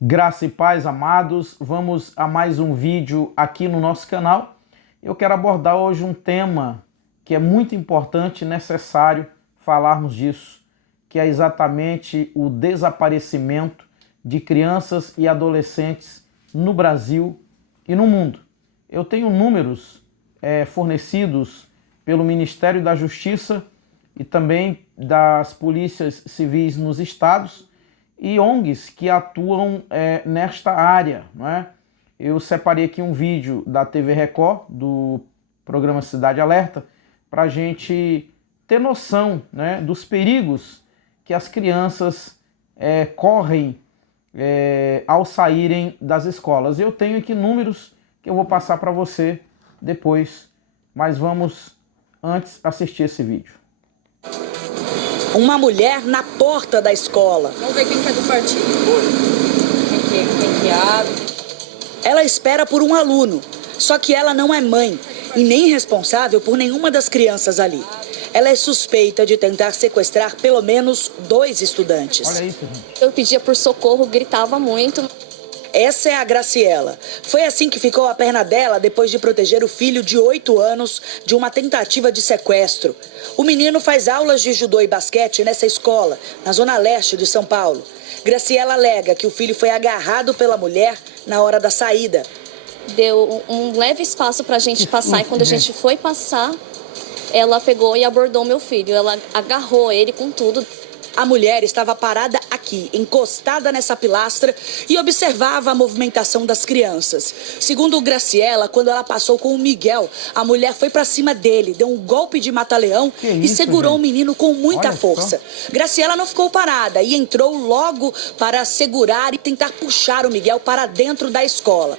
Graça e paz, amados. Vamos a mais um vídeo aqui no nosso canal. Eu quero abordar hoje um tema que é muito importante e necessário falarmos disso, que é exatamente o desaparecimento de crianças e adolescentes no Brasil e no mundo. Eu tenho números fornecidos pelo Ministério da Justiça e também das polícias civis nos estados e ONGs que atuam nesta área, não é? Eu separei aqui um vídeo da TV Record, do programa Cidade Alerta, para a gente ter noção, né, dos perigos que as crianças correm ao saírem das escolas. Eu tenho aqui números que eu vou passar para você depois, mas vamos antes assistir esse vídeo. Uma mulher na porta da escola. Vamos ver quem que é do partido. Quem que abre. Ela espera por um aluno, só que ela não é mãe e nem responsável por nenhuma das crianças ali. Ela é suspeita de tentar sequestrar pelo menos 2 estudantes. Olha isso, gente. Eu pedia por socorro, gritava muito. Essa é a Graciela. Foi assim que ficou a perna dela depois de proteger o filho de 8 anos de uma tentativa de sequestro. O menino faz aulas de judô e basquete nessa escola, na zona leste de São Paulo. Graciela alega que o filho foi agarrado pela mulher na hora da saída. Deu um leve espaço pra gente passar e quando a gente foi passar, ela pegou e abordou meu filho. Ela agarrou ele com tudo. A mulher estava parada aqui, encostada nessa pilastra e observava a movimentação das crianças. Segundo Graciela, quando ela passou com o Miguel, a mulher foi para cima dele, deu um golpe de mata-leão e segurou o menino com muita força. Graciela não ficou parada e entrou logo para segurar e tentar puxar o Miguel para dentro da escola.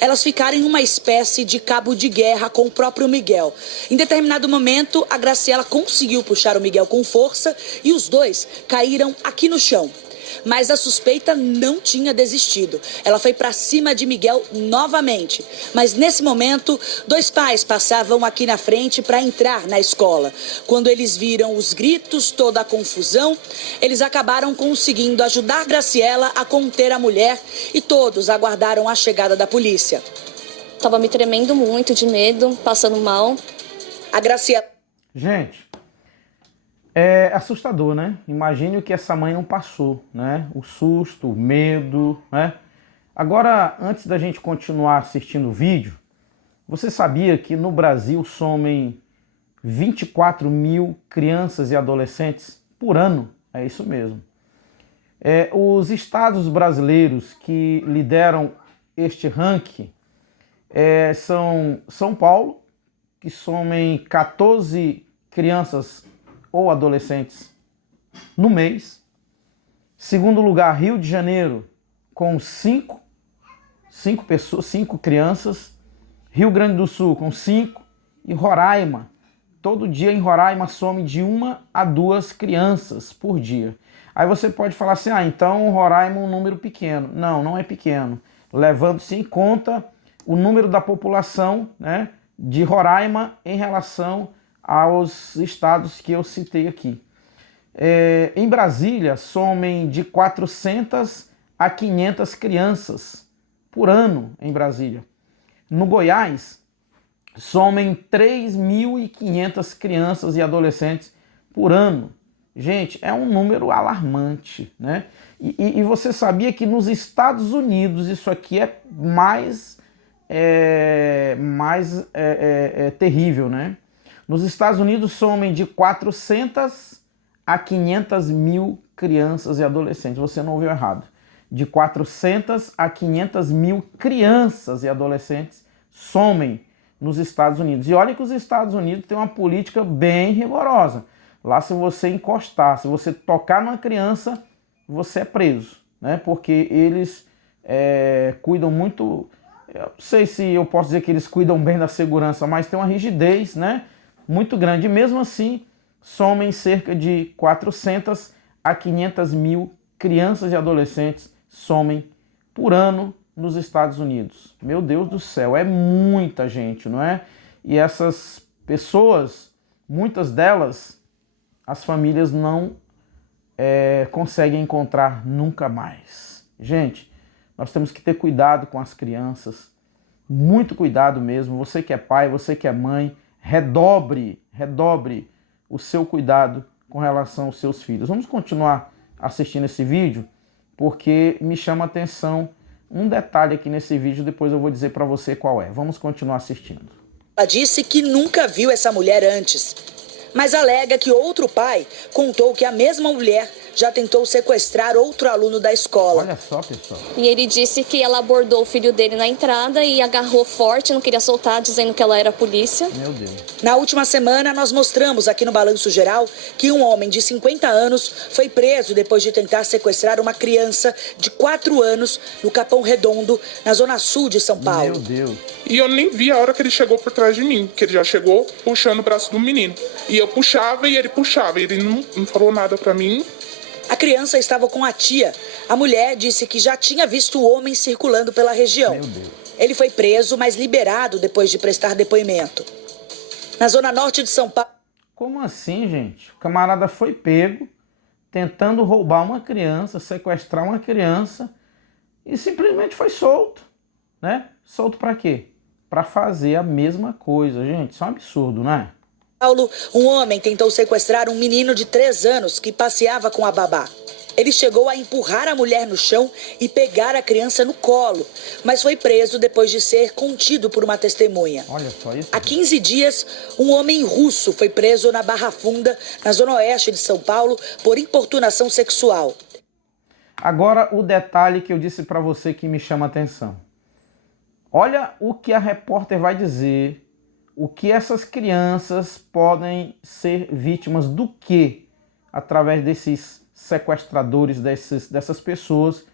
Elas ficaram em uma espécie de cabo de guerra com o próprio Miguel. Em determinado momento, a Graciela conseguiu puxar o Miguel com força e os dois caíram aqui no chão. Mas a suspeita não tinha desistido. Ela foi para cima de Miguel novamente. Mas nesse momento, 2 pais passavam aqui na frente para entrar na escola. Quando eles viram os gritos, toda a confusão, eles acabaram conseguindo ajudar Graciela a conter a mulher e todos aguardaram a chegada da polícia. Tava me tremendo muito de medo, passando mal. A Graciela... Gente, é assustador, né? Imagine o que essa mãe não passou, né? O susto, o medo, né? Agora, antes da gente continuar assistindo o vídeo, você sabia que no Brasil somem 24 mil crianças e adolescentes por ano? É isso mesmo. Os estados brasileiros que lideram este ranking são São Paulo, que somem 14 crianças ou adolescentes no mês. Segundo lugar, Rio de Janeiro, com 5 crianças. Rio Grande do Sul, com 5. E Roraima, todo dia em Roraima some de 1 a 2 crianças por dia. Aí você pode falar assim, então Roraima é um número pequeno. Não, não é pequeno. Levando-se em conta o número da população, né, de Roraima em relação aos estados que eu citei aqui. Em Brasília, somem de 400 a 500 crianças por ano em Brasília. No Goiás, somem 3.500 crianças e adolescentes por ano. Gente, é um número alarmante, né? E você sabia que nos Estados Unidos isso aqui é mais terrível, né? Nos Estados Unidos somem de 400 a 500 mil crianças e adolescentes. Você não ouviu errado. De 400 a 500 mil crianças e adolescentes somem nos Estados Unidos. E olha que os Estados Unidos têm uma política bem rigorosa. Lá, se você encostar, se você tocar numa criança, você é preso, né? Porque eles cuidam muito... Eu não sei se eu posso dizer que eles cuidam bem da segurança, mas tem uma rigidez, né, muito grande. E mesmo assim, somem cerca de 400 a 500 mil crianças e adolescentes somem por ano nos Estados Unidos. Meu Deus do céu, é muita gente, não é? E essas pessoas, muitas delas, as famílias não conseguem encontrar nunca mais. Gente, Nós temos que ter cuidado com as crianças, muito cuidado mesmo. Você que é pai, você que é mãe, redobre o seu cuidado com relação aos seus filhos. Vamos continuar assistindo esse vídeo, porque me chama a atenção um detalhe aqui nesse vídeo, depois eu vou dizer para você qual é. Vamos continuar assistindo. Ela disse que nunca viu essa mulher antes, mas alega que outro pai contou que a mesma mulher já tentou sequestrar outro aluno da escola. Olha só, pessoal. E ele disse que ela abordou o filho dele na entrada e agarrou forte, não queria soltar, dizendo que ela era a polícia. Meu Deus. Na última semana, nós mostramos aqui no Balanço Geral que um homem de 50 anos foi preso depois de tentar sequestrar uma criança de 4 anos no Capão Redondo, na zona sul de São Paulo. Meu Deus. E eu nem vi a hora que ele chegou por trás de mim, que ele já chegou puxando o braço do menino. E eu puxava e ele puxava, ele não falou nada pra mim. A criança estava com a tia. A mulher disse que já tinha visto o homem circulando pela região. Meu Deus. Ele foi preso, mas liberado depois de prestar depoimento. Na zona norte de São Paulo. Como assim, gente? O camarada foi pego tentando roubar uma criança, sequestrar uma criança e simplesmente foi solto, né? Solto para quê? Para fazer a mesma coisa, gente. Isso é um absurdo, não é? Um homem tentou sequestrar um menino de 3 anos que passeava com a babá. Ele chegou a empurrar a mulher no chão e pegar a criança no colo, mas foi preso depois de ser contido por uma testemunha. Olha só isso. Há 15 dias, um homem russo foi preso na Barra Funda, na zona oeste de São Paulo, por importunação sexual. Agora o detalhe que eu disse para você que me chama a atenção. Olha o que a repórter vai dizer. O que essas crianças podem ser vítimas do quê? Através desses sequestradores, dessas pessoas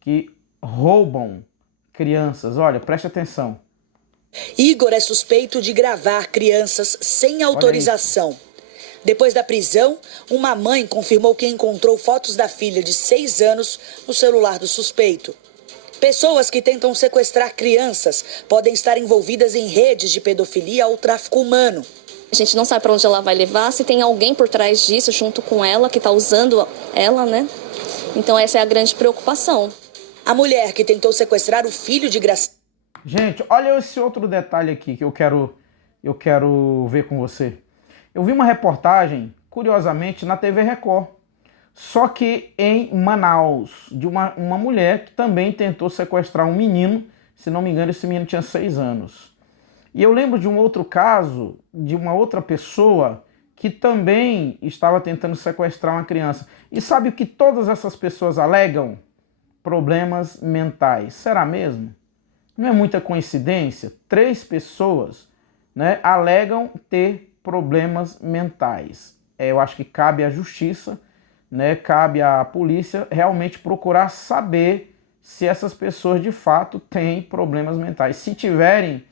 que roubam crianças. Olha, preste atenção. Igor é suspeito de gravar crianças sem autorização. Depois da prisão, uma mãe confirmou que encontrou fotos da filha de 6 anos no celular do suspeito. Pessoas que tentam sequestrar crianças podem estar envolvidas em redes de pedofilia ou tráfico humano. A gente não sabe para onde ela vai levar, se tem alguém por trás disso junto com ela, que está usando ela, né? Então essa é a grande preocupação. A mulher que tentou sequestrar o filho de Graciela... Gente, olha esse outro detalhe aqui que eu quero ver com você. Eu vi uma reportagem, curiosamente, na TV Record. Só que em Manaus, de uma mulher que também tentou sequestrar um menino, se não me engano esse menino tinha 6 anos. E eu lembro de um outro caso, de uma outra pessoa que também estava tentando sequestrar uma criança. E sabe o que todas essas pessoas alegam? Problemas mentais. Será mesmo? Não é muita coincidência? 3 pessoas, né, alegam ter problemas mentais. Eu acho que cabe à justiça, né, cabe à polícia realmente procurar saber se essas pessoas de fato têm problemas mentais. Se tiverem,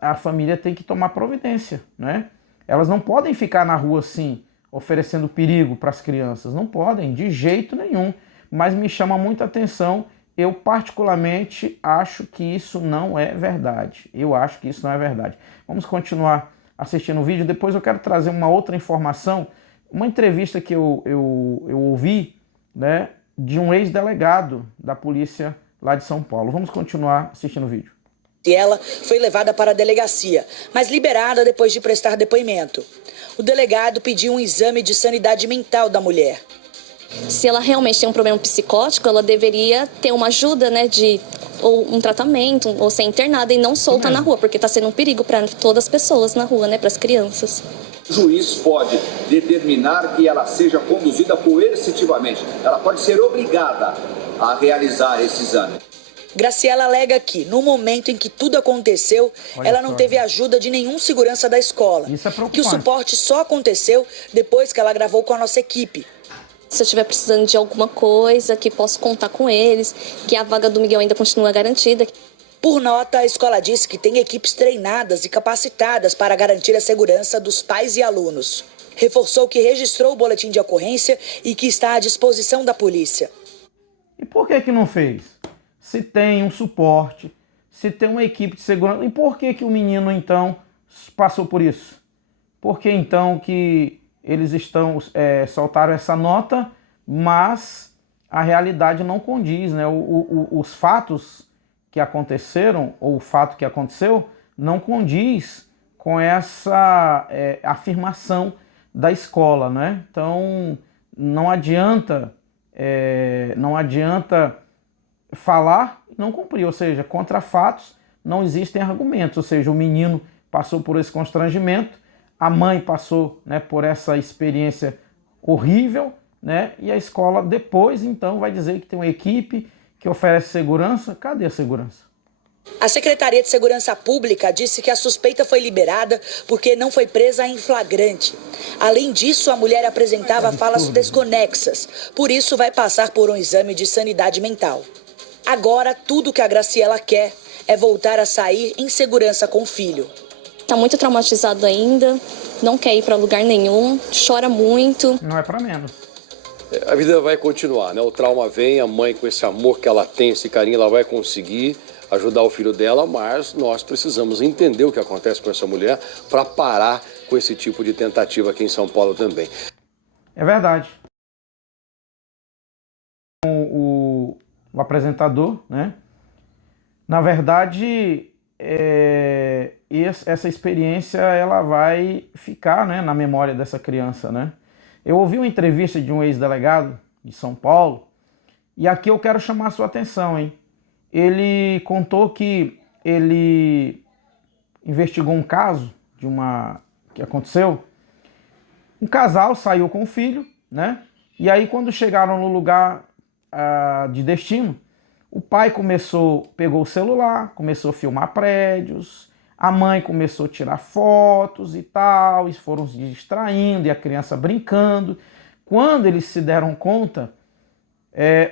a família tem que tomar providência, né? Elas não podem ficar na rua assim, oferecendo perigo para as crianças. Não podem, de jeito nenhum. Mas me chama muita atenção. Eu particularmente acho que isso não é verdade. Eu acho que isso não é verdade. Vamos continuar assistindo o vídeo. Depois eu quero trazer uma outra informação. Uma entrevista que eu ouvi, né, de um ex-delegado da polícia lá de São Paulo. Vamos continuar assistindo o vídeo. Ela foi levada para a delegacia, mas liberada depois de prestar depoimento. O delegado pediu um exame de sanidade mental da mulher. Se ela realmente tem um problema psicótico, ela deveria ter uma ajuda, né, ou um tratamento, ou ser internada e não solta na rua, porque está sendo um perigo para todas as pessoas na rua, né, para as crianças. O juiz pode determinar que ela seja conduzida coercitivamente. Ela pode ser obrigada a realizar esse exame. Graciela alega que, no momento em que tudo aconteceu, ela não teve ajuda de nenhum segurança da escola. Isso é preocupante. Que o suporte só aconteceu depois que ela gravou com a nossa equipe. Se eu estiver precisando de alguma coisa, que posso contar com eles, que a vaga do Miguel ainda continua garantida. Por nota, a escola disse que tem equipes treinadas e capacitadas para garantir a segurança dos pais e alunos. Reforçou que registrou o boletim de ocorrência e que está à disposição da polícia. E por que não fez? Se tem um suporte, se tem uma equipe de segurança, e por que o menino então passou por isso? Por que então que eles soltaram essa nota, mas a realidade não condiz, né? Os fatos que aconteceram, ou o fato que aconteceu, não condiz com essa afirmação da escola, né? Então, não adianta falar e não cumprir, ou seja, contra fatos não existem argumentos, ou seja, o menino passou por esse constrangimento, a mãe passou, né, por essa experiência horrível, né, e a escola depois, então, vai dizer que tem uma equipe que oferece segurança. Cadê a segurança? A Secretaria de Segurança Pública disse que a suspeita foi liberada porque não foi presa em flagrante. Além disso, a mulher apresentava falas desconexas, por isso vai passar por um exame de sanidade mental. Agora, tudo que a Graciela quer é voltar a sair em segurança com o filho. Tá muito traumatizado ainda, não quer ir para lugar nenhum, chora muito. Não é para menos. A vida vai continuar, né? O trauma vem, a mãe com esse amor que ela tem, esse carinho, ela vai conseguir ajudar o filho dela, mas nós precisamos entender o que acontece com essa mulher para parar com esse tipo de tentativa aqui em São Paulo também. É verdade. O apresentador, né? Na verdade, essa experiência ela vai ficar, né, na memória dessa criança, né? Eu ouvi uma entrevista de um ex-delegado de São Paulo e aqui eu quero chamar a sua atenção, hein? Ele contou que ele investigou um caso que aconteceu. Um casal saiu com o filho, né? E aí quando chegaram no lugar de destino, o pai pegou o celular, começou a filmar prédios, a mãe começou a tirar fotos e tal, e foram se distraindo e a criança brincando. Quando eles se deram conta,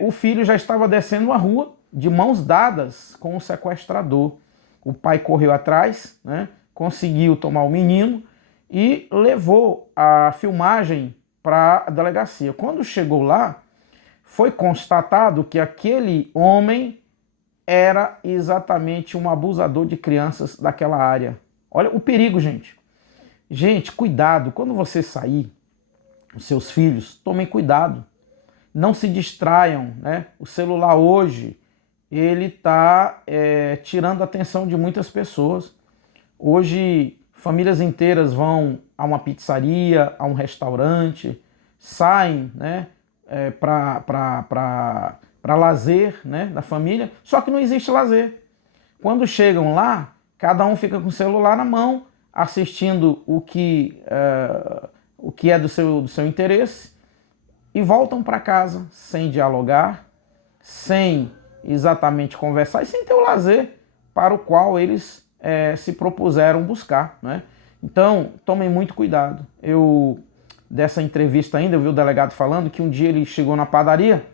o filho já estava descendo a rua de mãos dadas com o sequestrador. O pai correu atrás, né, conseguiu tomar o menino e levou a filmagem para a delegacia. Quando chegou lá, foi constatado que aquele homem era exatamente um abusador de crianças daquela área. Olha o perigo, gente. Gente, cuidado. Quando você sair, os seus filhos, tomem cuidado. Não se distraiam, né? O celular hoje, ele está tirando a atenção de muitas pessoas. Hoje, famílias inteiras vão a uma pizzaria, a um restaurante, saem, né, para lazer, né, da família, só que não existe lazer. Quando chegam lá, cada um fica com o celular na mão, assistindo o que é do seu interesse e voltam para casa sem dialogar, sem exatamente conversar e sem ter o lazer para o qual eles se propuseram buscar, né? Então, tomem muito cuidado. Dessa entrevista ainda, eu vi o delegado falando que um dia ele chegou na padaria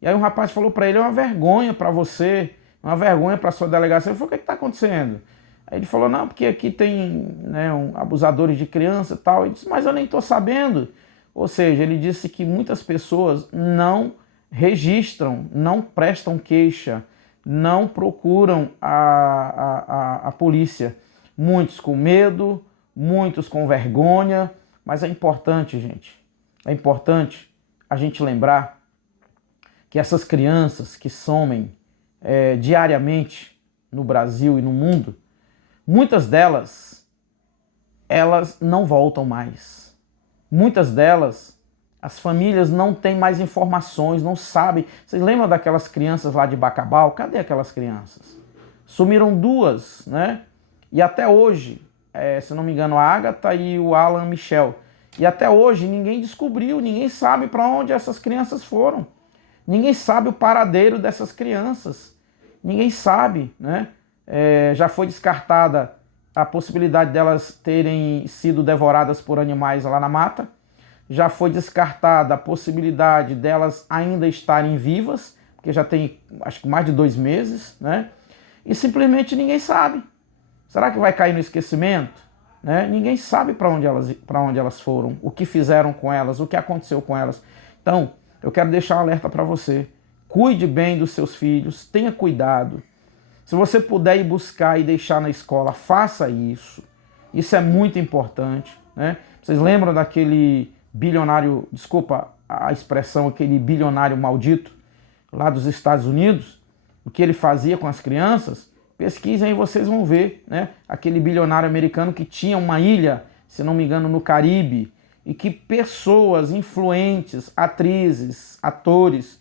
e aí um rapaz falou para ele: é uma vergonha para você, é uma vergonha para sua delegacia. Ele falou: o que está acontecendo? Aí ele falou: não, porque aqui tem, né, abusadores de criança e tal. Ele disse: mas eu nem estou sabendo. Ou seja, ele disse que muitas pessoas não registram, não prestam queixa, não procuram a polícia. Muitos com medo, muitos com vergonha, mas é importante, gente, é importante a gente lembrar que essas crianças que somem diariamente no Brasil e no mundo, muitas delas, elas não voltam mais. Muitas delas, as famílias não têm mais informações, não sabem. Vocês lembram daquelas crianças lá de Bacabal? Cadê aquelas crianças? Sumiram duas, né? E até hoje, se não me engano, a Agatha e o Alan Michel. E até hoje ninguém descobriu, ninguém sabe para onde essas crianças foram. Ninguém sabe o paradeiro dessas crianças. Ninguém sabe, né? Já foi descartada a possibilidade delas terem sido devoradas por animais lá na mata. Já foi descartada a possibilidade delas ainda estarem vivas, porque já tem, acho que mais de 2 meses, né? E simplesmente ninguém sabe. Será que vai cair no esquecimento? Né? Ninguém sabe para onde elas foram, o que fizeram com elas, o que aconteceu com elas. Então, eu quero deixar um alerta para você. Cuide bem dos seus filhos, tenha cuidado. Se você puder ir buscar e deixar na escola, faça isso. Isso é muito importante, né? Vocês lembram daquele a expressão, aquele bilionário maldito lá dos Estados Unidos, o que ele fazia com as crianças, pesquisem aí, vocês vão ver, né? Aquele bilionário americano que tinha uma ilha, se não me engano, no Caribe, e que pessoas influentes, atrizes, atores,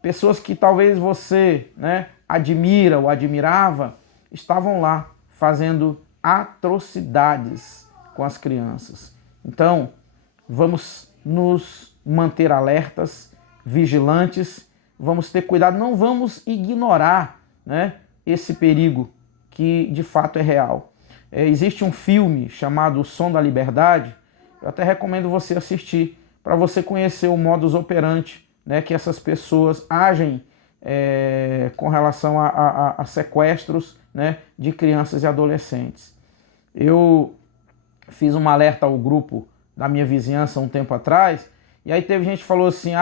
pessoas que talvez você, né, admira ou admirava, estavam lá fazendo atrocidades com as crianças. Então, vamos nos manter alertas, vigilantes, vamos ter cuidado, não vamos ignorar, né, esse perigo que de fato é real. Existe um filme chamado O Som da Liberdade, eu até recomendo você assistir, para você conhecer o modus operandi, né, que essas pessoas agem com relação a sequestros, né, de crianças e adolescentes. Eu fiz um alerta ao grupo da minha vizinhança um tempo atrás, e aí teve gente que falou assim,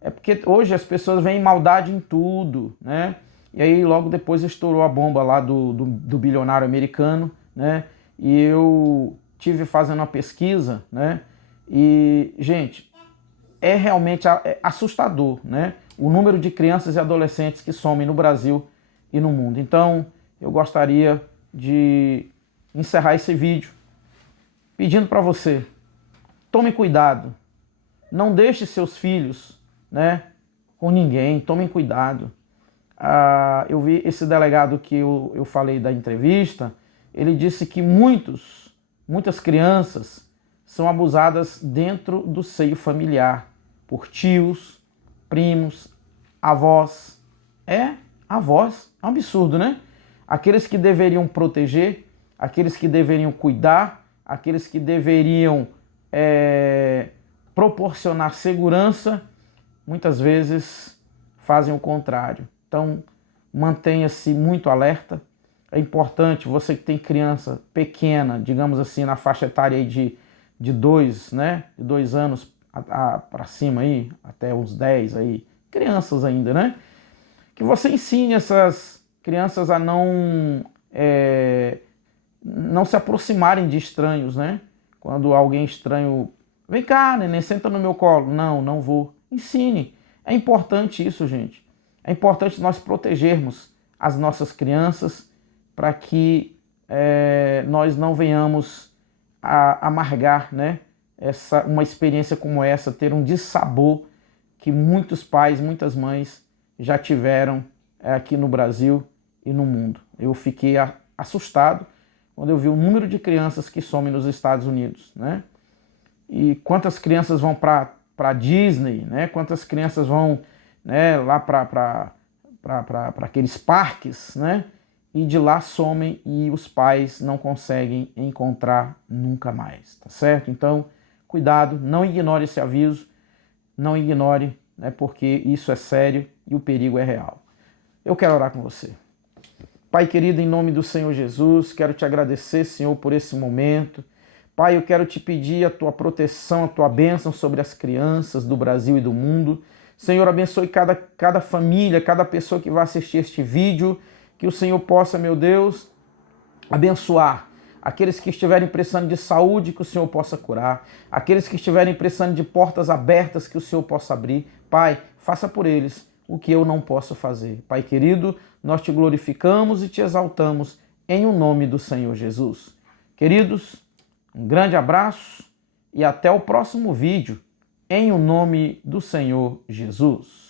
é porque hoje as pessoas veem maldade em tudo, né? E aí logo depois estourou a bomba lá do bilionário americano, né? E eu tive fazendo uma pesquisa, né? E, gente, é realmente assustador, né? O número de crianças e adolescentes que somem no Brasil e no mundo. Então, eu gostaria de encerrar esse vídeo pedindo para você, tome cuidado, não deixe seus filhos, né, com ninguém, tomem cuidado. Eu vi esse delegado que eu falei da entrevista, ele disse que muitas crianças são abusadas dentro do seio familiar, por tios, primos, avós. Avós, é um absurdo, né? Aqueles que deveriam proteger, aqueles que deveriam cuidar, aqueles que deveriam proporcionar segurança, muitas vezes fazem o contrário. Então, mantenha-se muito alerta. É importante, você que tem criança pequena, digamos assim, na faixa etária aí de 2, né? De 2 anos para cima aí, até uns 10 aí, crianças ainda, né? Que você ensine essas crianças a não se aproximarem de estranhos, né? Quando alguém estranho, vem cá, neném, senta no meu colo. Não vou. Ensine. É importante isso, gente. É importante nós protegermos as nossas crianças para que nós não venhamos a amargar, né, uma experiência como essa, ter um dissabor que muitos pais, muitas mães já tiveram aqui no Brasil e no mundo. Eu fiquei assustado quando eu vi o número de crianças que somem nos Estados Unidos, né? E quantas crianças vão para Disney, né? Quantas crianças vão, né, lá para aqueles parques, né? E de lá somem e os pais não conseguem encontrar nunca mais, tá certo? Então, cuidado, não ignore esse aviso, não ignore, né, porque isso é sério e o perigo é real. Eu quero orar com você. Pai querido, em nome do Senhor Jesus, quero te agradecer, Senhor, por esse momento. Pai, eu quero te pedir a tua proteção, a tua bênção sobre as crianças do Brasil e do mundo. Senhor, abençoe cada família, cada pessoa que vai assistir este vídeo, que o Senhor possa, meu Deus, abençoar aqueles que estiverem precisando de saúde, que o Senhor possa curar, aqueles que estiverem precisando de portas abertas, que o Senhor possa abrir. Pai, faça por eles o que eu não posso fazer. Pai querido, nós te glorificamos e te exaltamos em o nome do Senhor Jesus. Queridos, um grande abraço e até o próximo vídeo, em o nome do Senhor Jesus.